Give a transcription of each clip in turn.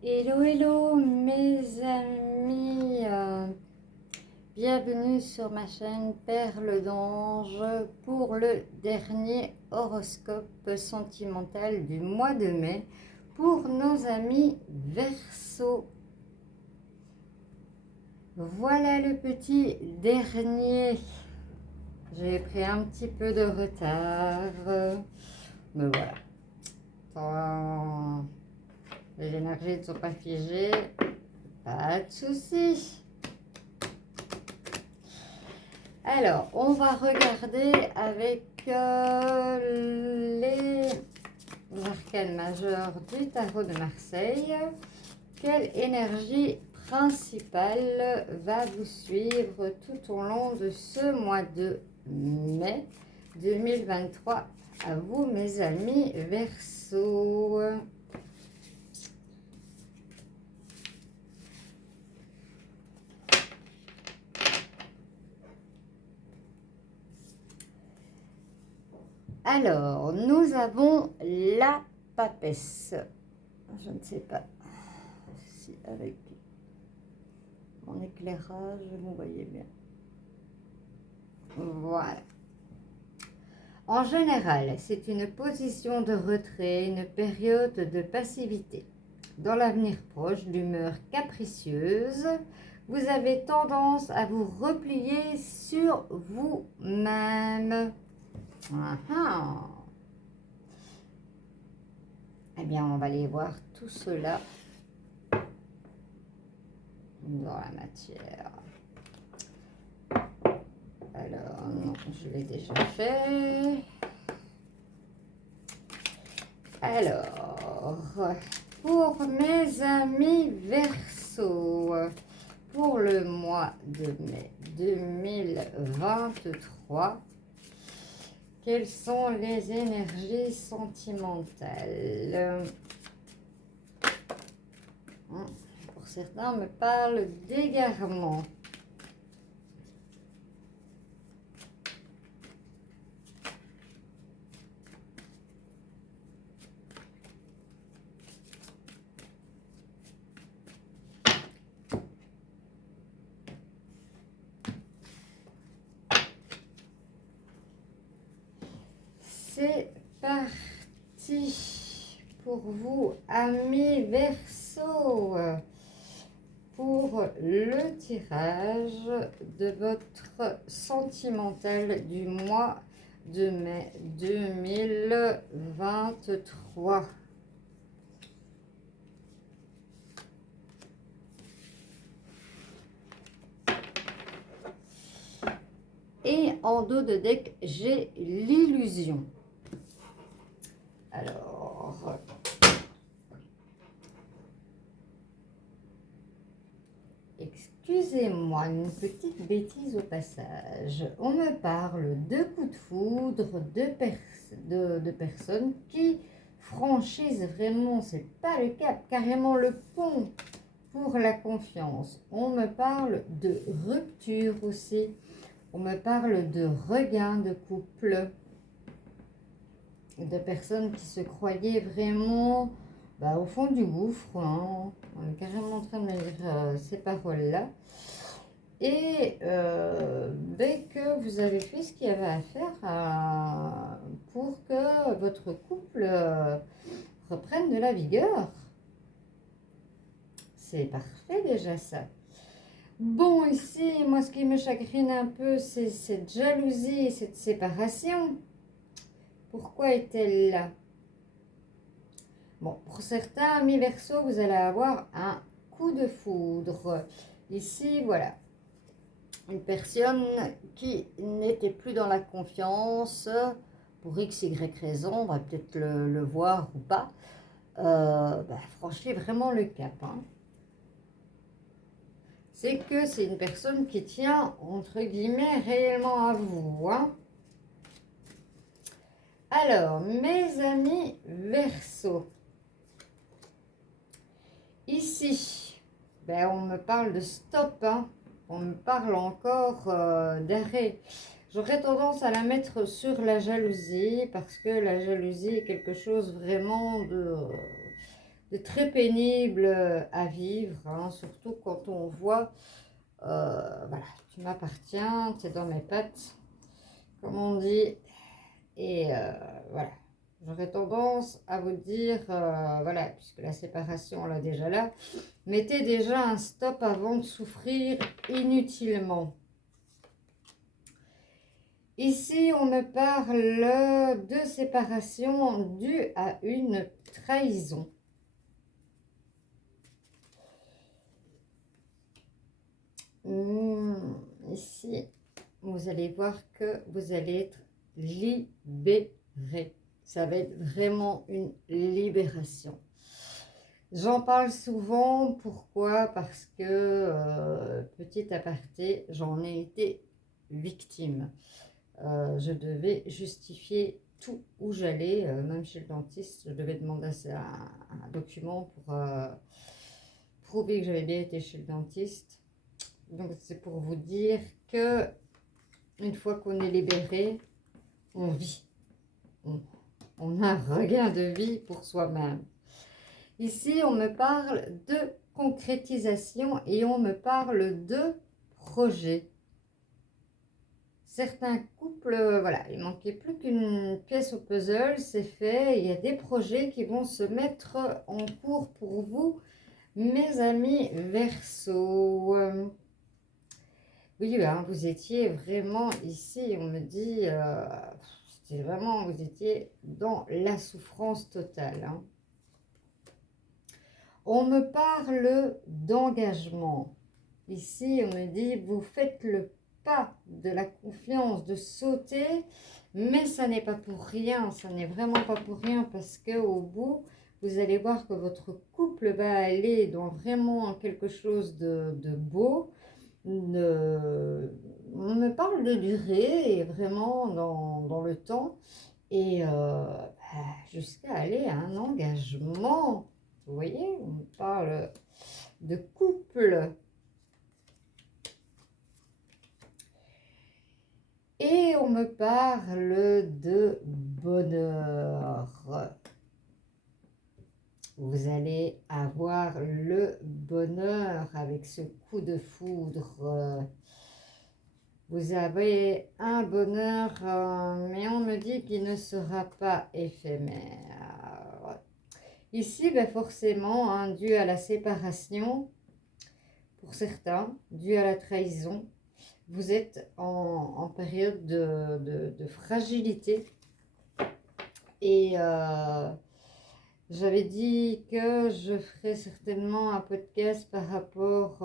Hello, hello mes amis, bienvenue sur ma chaîne Perle d'Ange pour le dernier horoscope sentimental du mois de mai pour nos amis Verseau. Voilà le petit dernier. J'ai pris un petit peu de retard, mais voilà. Les énergies ne sont pas figées, pas de soucis. Alors, on va regarder avec les arcanes majeures du tarot de Marseille. Quelle énergie principale va vous suivre tout au long de ce mois de mai 2023? À vous, mes amis Verseau. Alors, nous avons la papesse. Je ne sais pas si avec mon éclairage, vous voyez bien. Voilà. En général, c'est une position de retrait, une période de passivité. Dans l'avenir proche, d'humeur capricieuse, vous avez tendance à vous replier sur vous-même. Eh bien, on va aller voir tout cela dans la matière. Alors, non, je l'ai déjà fait. Alors, pour mes amis Verseau, pour le mois de mai 2023, quelles sont les énergies sentimentales? Pour certains, me parlent d'égarement. C'est parti pour vous, amis Verseau, pour le tirage de votre sentimental du mois de mai 2023. Et en dos de deck, j'ai l'illusion. Alors, excusez-moi, une petite bêtise au passage. On me parle de coups de foudre, de personnes qui franchissent vraiment, c'est pas le cap, carrément le pont pour la confiance. On me parle de rupture aussi. On me parle de regain de couple, de personnes qui se croyaient vraiment au fond du gouffre. On est carrément en train de me dire ces paroles-là. Et que vous avez fait ce qu'il y avait à faire pour que votre couple reprenne de la vigueur. C'est parfait déjà ça. Bon, ici, moi, ce qui me chagrine un peu, c'est cette jalousie, cette séparation. Pourquoi est-elle là? Bon, pour certains, amis Verseau, vous allez avoir un coup de foudre. Ici, voilà. Une personne qui n'était plus dans la confiance, pour x, y raison, on va peut-être le voir ou pas, franchit vraiment le cap, hein. C'est que c'est une personne qui tient, entre guillemets, réellement à vous, hein. Alors, mes amis Verseau, ici, on me parle de stop, hein. On me parle encore d'arrêt. J'aurais tendance à la mettre sur la jalousie, parce que la jalousie est quelque chose vraiment de de très pénible à vivre, hein, surtout quand on voit, voilà, tu m'appartiens, tu es dans mes pattes, comme on dit, et voilà. J'aurais tendance à vous dire, voilà, puisque la séparation, elle est déjà là, mettez déjà un stop avant de souffrir inutilement. Ici, on me parle de séparation due à une trahison. Ici, vous allez voir que vous allez être libéré. Ça va être vraiment une libération. J'en parle souvent, pourquoi? Parce que, petit aparté, j'en ai été victime. Je devais justifier tout où j'allais, même chez le dentiste, je devais demander un document pour prouver que j'avais bien été chez le dentiste. Donc c'est pour vous dire que une fois qu'on est libéré, on vit. On a un regain de vie pour soi-même. Ici, on me parle de concrétisation et on me parle de projet. Certains couples, voilà, il manquait plus qu'une pièce au puzzle, c'est fait. Il y a des projets qui vont se mettre en cours pour vous, mes amis Verseau. Oui, hein, vous étiez vraiment ici, on me dit, c'était vraiment, vous étiez dans la souffrance totale. Hein. On me parle d'engagement. Ici, on me dit, vous faites le pas de la confiance, de sauter, mais ça n'est pas pour rien, ça n'est vraiment pas pour rien, parce qu'au bout, vous allez voir que votre couple va aller dans vraiment quelque chose de beau. On me parle de durée, et vraiment dans le temps, et jusqu'à aller à un engagement. Vous voyez, on me parle de couple. Et on me parle de bonheur. Vous allez avoir le bonheur avec ce coup de foudre. Vous avez un bonheur, mais on me dit qu'il ne sera pas éphémère. Ici, ben forcément, hein, dû à la séparation, pour certains, dû à la trahison, vous êtes en période de fragilité. Et j'avais dit que je ferais certainement un podcast par rapport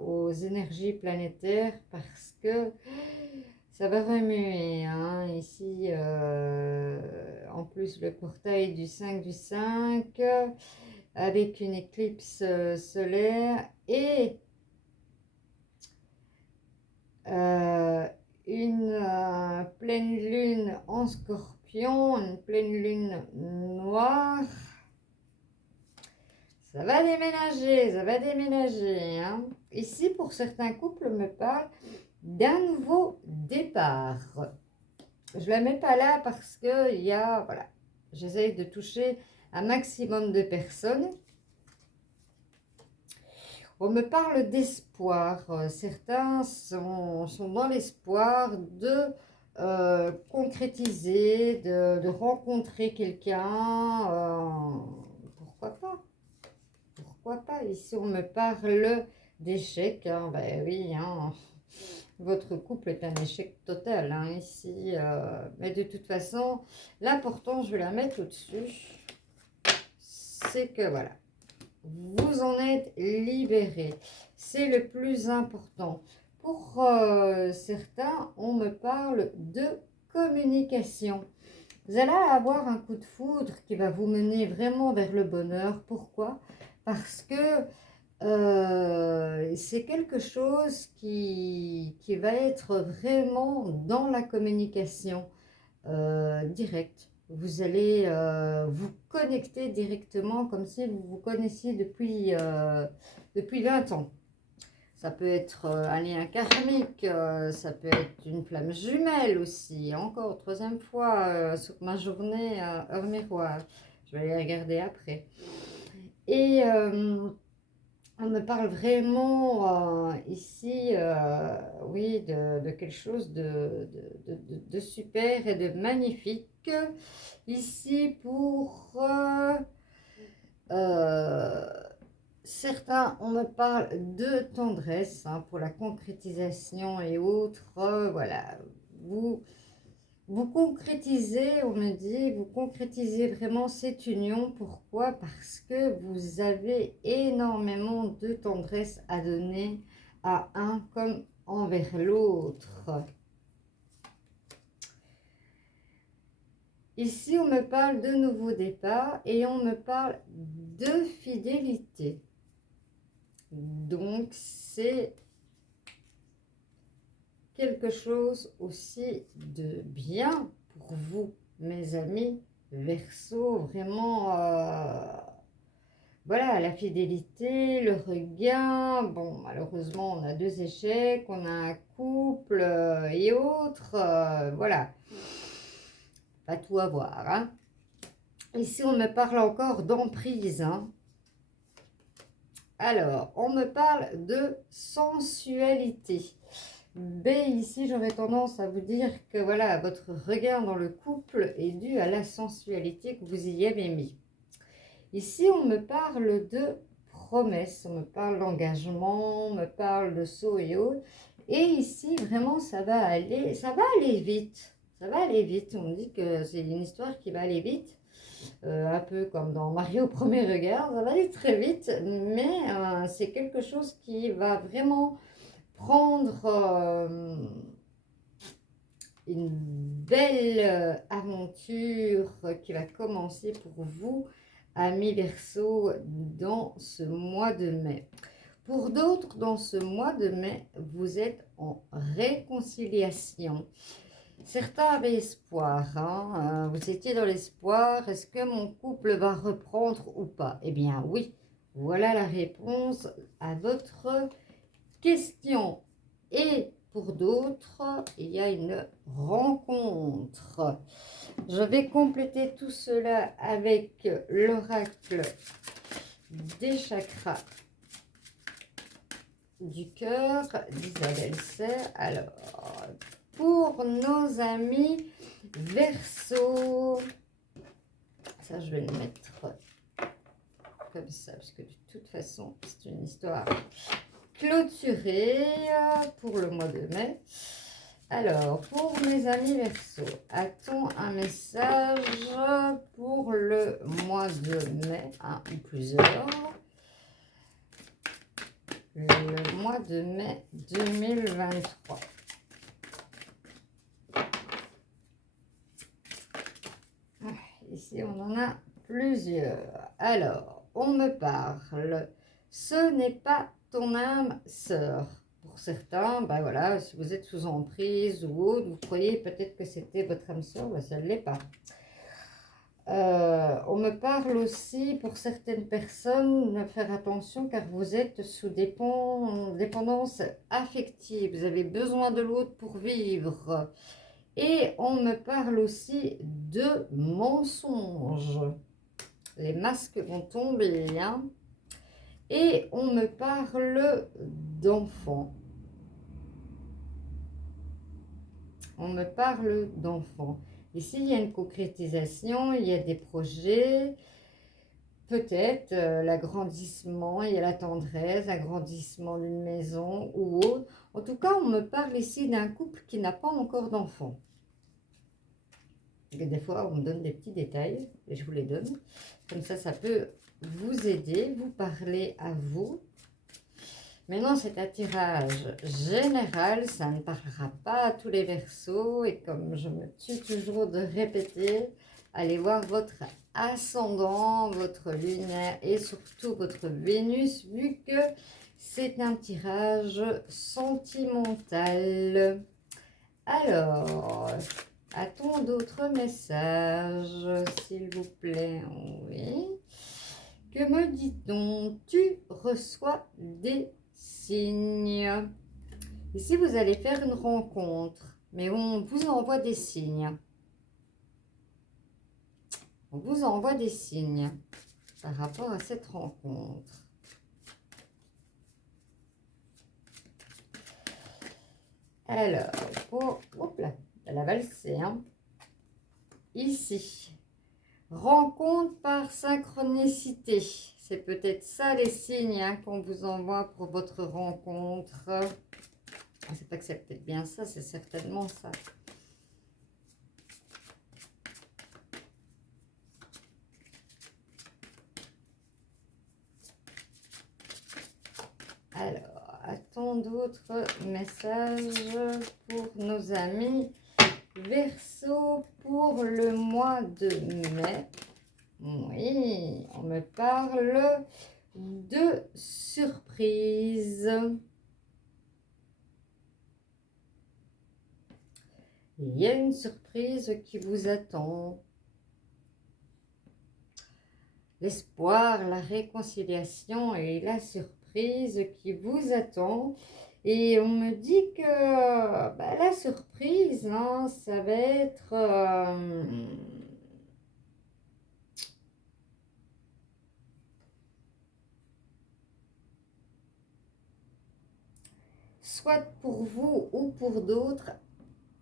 aux énergies planétaires parce que ça va remuer. Hein. Ici, en plus, le portail du 5 du 5 avec une éclipse solaire et une pleine lune en scorpion, une pleine lune noire. Ça va déménager, ça va déménager. Hein. Ici, pour certains couples, me parle d'un nouveau départ. Je ne la mets pas là parce que il y a, voilà, j'essaye de toucher un maximum de personnes. On me parle d'espoir. Certains sont dans l'espoir de concrétiser, de rencontrer quelqu'un. Pourquoi pas? Pourquoi pas? Ici, on me parle d'échec. Hein. Ben oui, hein. Votre couple est un échec total. Hein, ici, mais de toute façon, l'important, je vais la mettre au-dessus, c'est que voilà. Vous en êtes libéré. C'est le plus important. Pour certains, on me parle de communication. Vous allez avoir un coup de foudre qui va vous mener vraiment vers le bonheur. Pourquoi? Parce que c'est quelque chose qui va être vraiment dans la communication directe. Vous allez vous connecter directement comme si vous vous connaissiez depuis 20 ans. Ça peut être un lien karmique, ça peut être une flamme jumelle aussi. Encore, troisième fois sur ma journée heure miroir. Je vais aller regarder après. Et on me parle vraiment ici, oui, de quelque chose de super et de magnifique. Ici pour euh, certains, on me parle de tendresse hein, pour la concrétisation et autres. Voilà, vous, vous concrétisez, on me dit, vous concrétisez vraiment cette union. Pourquoi? Parce que vous avez énormément de tendresse à donner à un comme envers l'autre. Ici, on me parle de nouveau départ et on me parle de fidélité. Donc, c'est quelque chose aussi de bien pour vous, mes amis Verseau. Vraiment, voilà, la fidélité, le regain. Bon, malheureusement, on a 2 échecs, on a un couple et autres. Voilà, pas tout avoir. Hein. Ici, on me parle encore d'emprise. Hein. Alors, on me parle de sensualité. B, ici, j'aurais tendance à vous dire que voilà, votre regard dans le couple est dû à la sensualité que vous y avez mis. Ici, on me parle de promesses, on me parle d'engagement, on me parle de saut et autres. Et ici, vraiment, ça va aller vite. Ça va aller vite. On me dit que c'est une histoire qui va aller vite. Un peu comme dans Mario au premier regard, ça va aller très vite, mais c'est quelque chose qui va vraiment prendre une belle aventure qui va commencer pour vous, amis Verseau, dans ce mois de mai. Pour d'autres, dans ce mois de mai, vous êtes en réconciliation. Certains avaient espoir, hein? Vous étiez dans l'espoir, est-ce que mon couple va reprendre ou pas? Eh bien oui, voilà la réponse à votre question. Et pour d'autres, il y a une rencontre. Je vais compléter tout cela avec l'oracle des chakras du cœur d'Isabelle Serre. Alors, pour nos amis Verseau, ça je vais le mettre comme ça, parce que de toute façon, c'est une histoire clôturée pour le mois de mai. Alors, pour mes amis Verseau, a-t-on un message pour le mois de mai, un ou plusieurs? Le mois de mai 2023. Ici, on en a plusieurs. Alors, on me parle. Ce n'est pas ton âme sœur. Pour certains, ben voilà, si vous êtes sous emprise ou autre, vous croyez peut-être que c'était votre âme sœur, ben ça ne l'est pas. On me parle aussi, pour certaines personnes, de faire attention car vous êtes sous dépendance affective. Vous avez besoin de l'autre pour vivre. Et on me parle aussi de mensonges. Les masques vont tomber. Hein. Et on me parle d'enfants. On me parle d'enfants. Ici, il y a une concrétisation, il y a des projets. Peut-être l'agrandissement, il y a la tendresse, l'agrandissement d'une maison ou autre. En tout cas, on me parle ici d'un couple qui n'a pas encore d'enfant. Des fois, on me donne des petits détails et je vous les donne. Comme ça peut vous aider, vous parler à vous. Maintenant, c'est un tirage général. Ça ne parlera pas à tous les Verseaux. Et comme je me tue toujours de répéter, allez voir votre ascendant, votre lunaire et surtout votre Vénus, vu que c'est un tirage sentimental. Alors, a-t-on d'autres messages, s'il vous plaît? Oui. Que me dit-on? Tu reçois des signes. Ici, vous allez faire une rencontre, mais on vous envoie des signes. On vous envoie des signes. par rapport à cette rencontre. Alors, pour... Hop là, elle a valsé, hein. Ici, rencontre par synchronicité. C'est peut-être ça les signes hein, qu'on vous envoie pour votre rencontre. C'est pas que c'est peut-être bien ça, c'est certainement ça. Alors, a-t-on d'autres messages pour nos amis Verseau pour le mois de mai? Oui, on me parle de surprise. Il y a une surprise qui vous attend. L'espoir, la réconciliation et la surprise qui vous attend. Et on me dit que la surprise, hein, ça va être... soit pour vous ou pour d'autres,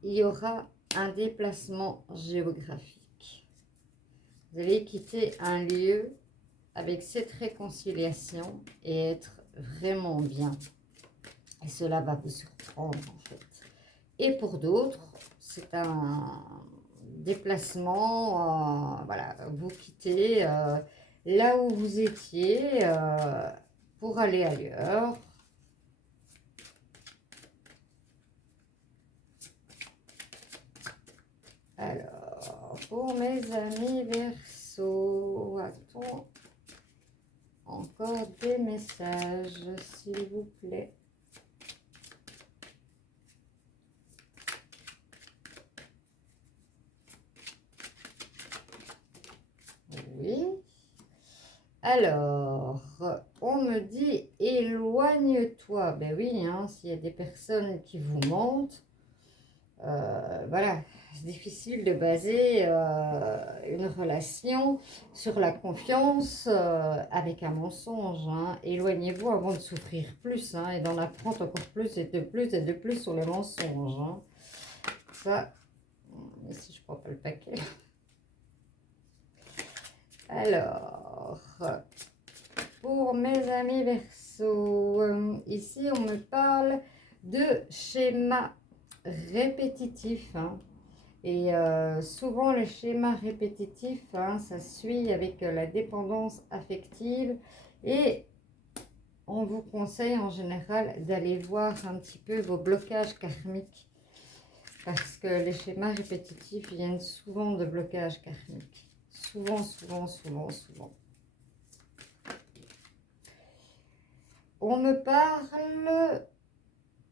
il y aura un déplacement géographique. Vous allez quitter un lieu avec cette réconciliation et être vraiment bien. Et cela va vous surprendre en fait. Et pour d'autres, c'est un déplacement, voilà, vous quittez là où vous étiez pour aller ailleurs. Alors, pour mes amis Verseau, a-t-on encore des messages, s'il vous plaît? Oui. Alors, on me dit éloigne-toi. Ben oui, hein, s'il y a des personnes qui vous mentent, voilà, c'est difficile de baser une relation sur la confiance avec un mensonge. Hein. Éloignez-vous avant de souffrir plus hein, et d'en apprendre encore plus et de plus et de plus sur les mensonges. Hein. Ça, ici je prends pas le paquet. Alors, pour mes amis Verseau, ici on me parle de schéma répétitif. Hein. Et souvent le schéma répétitif, hein, ça suit avec la dépendance affective. Et on vous conseille en général d'aller voir un petit peu vos blocages karmiques. Parce que les schémas répétitifs viennent souvent de blocages karmiques. Souvent, souvent, souvent, souvent. On me parle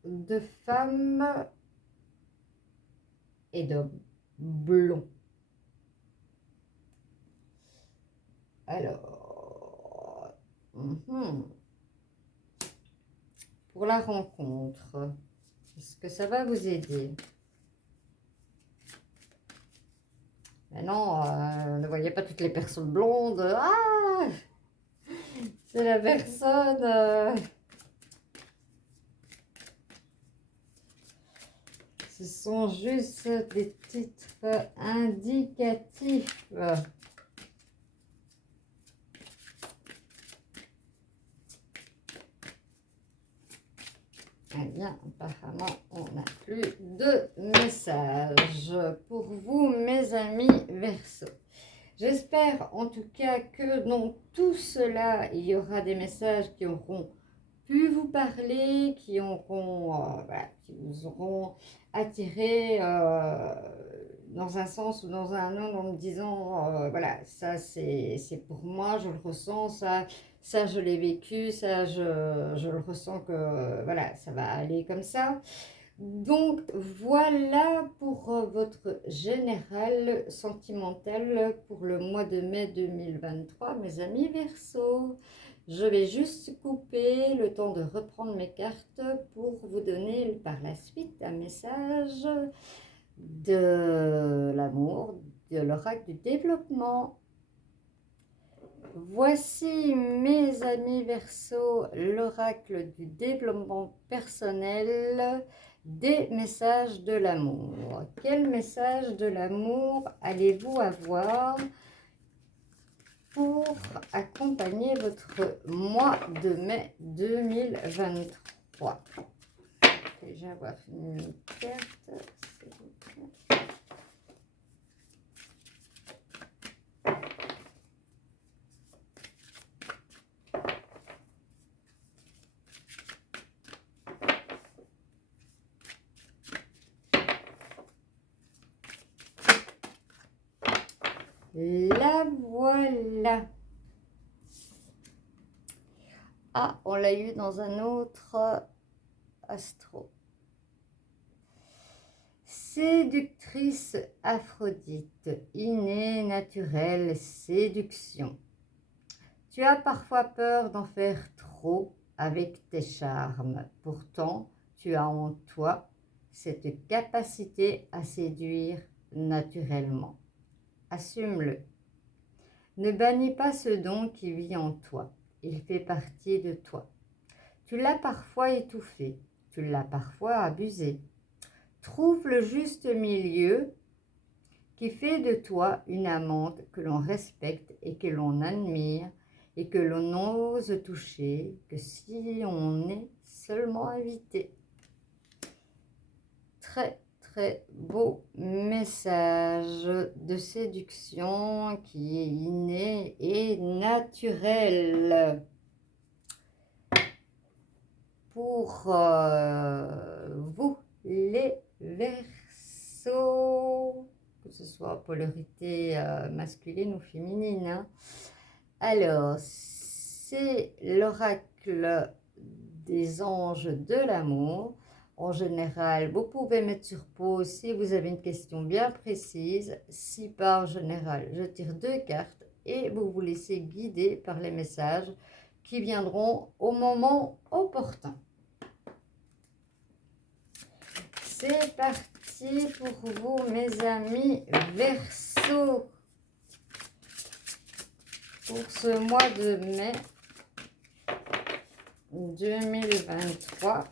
de femmes et d'hommes blonds. Alors, pour la rencontre, est-ce que ça va vous aider? Mais non, ne voyez pas toutes les personnes blondes. Ah, c'est la personne. Ce sont juste des titres indicatifs. Eh bien, apparemment, on n'a plus de messages pour vous, mes amis Verseau. J'espère en tout cas que dans tout cela, il y aura des messages qui auront pu vous parler, qui vous auront attiré dans un sens ou dans un autre en me disant, voilà, ça c'est pour moi, je le ressens, ça je l'ai vécu, ça je le ressens que, voilà, ça va aller comme ça. Donc voilà pour votre général sentimental pour le mois de mai 2023, mes amis Verseau. Je vais juste couper le temps de reprendre mes cartes pour vous donner par la suite un message de l'amour, de l'oracle du développement. Voici mes amis Verseau, l'oracle du développement personnel, des messages de l'amour. Quel message de l'amour allez-vous avoir pour accompagner votre mois de mai 2023? Je vais avoir une carte, s'il vous plaît. La voilà. Ah, on l'a eu dans un autre astro. Séductrice Aphrodite, innée, naturelle, séduction. Tu as parfois peur d'en faire trop avec tes charmes. Pourtant, tu as en toi cette capacité à séduire naturellement. Assume-le. Ne bannis pas ce don qui vit en toi. Il fait partie de toi. Tu l'as parfois étouffé, tu l'as parfois abusé. Trouve le juste milieu qui fait de toi une amante que l'on respecte et que l'on admire et que l'on ose toucher que si on est seulement invité. Très très beau message de séduction qui est inné et naturel. Pour vous, les Verseaux, que ce soit polarité masculine ou féminine, hein. Alors, c'est l'oracle des anges de l'amour. En général, vous pouvez mettre sur pause si vous avez une question bien précise. Si par général, je tire 2 cartes et vous vous laissez guider par les messages qui viendront au moment opportun. C'est parti pour vous, mes amis Verseaux, pour ce mois de mai 2023.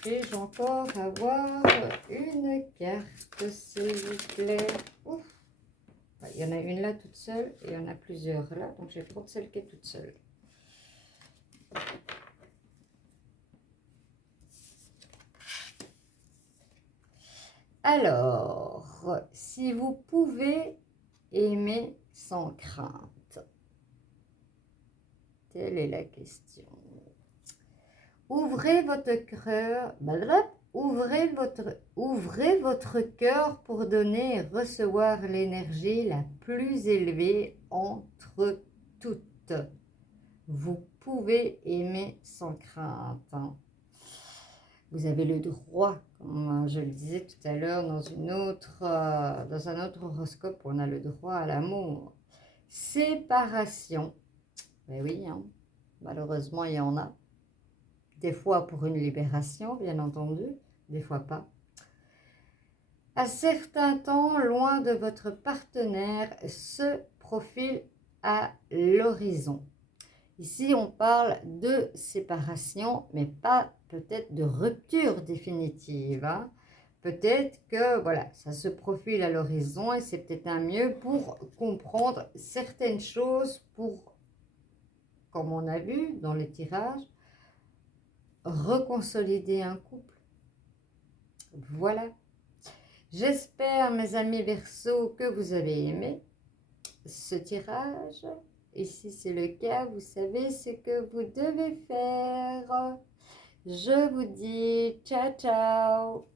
Puis-je encore avoir une carte, s'il vous plaît? Ouf. Il y en a une là toute seule et il y en a plusieurs là, donc je vais prendre celle qui est toute seule. Alors, si vous pouvez aimer sans crainte, telle est la question. Ouvrez votre cœur, ouvrez votre cœur pour donner et recevoir l'énergie la plus élevée entre toutes. Vous pouvez aimer sans crainte. Vous avez le droit, comme je le disais tout à l'heure dans un autre horoscope, on a le droit à l'amour. Séparation, ben oui, hein, malheureusement il y en a. Des fois pour une libération, bien entendu, des fois pas. À certains temps, loin de votre partenaire, se profile à l'horizon. Ici, on parle de séparation, mais pas peut-être de rupture définitive, hein. Peut-être que, voilà, ça se profile à l'horizon et c'est peut-être un mieux pour comprendre certaines choses, pour, comme on a vu dans les tirages, reconsolider un couple. Voilà. J'espère, mes amis Verseaux, que vous avez aimé ce tirage. Et si c'est le cas, vous savez ce que vous devez faire. Je vous dis ciao, ciao.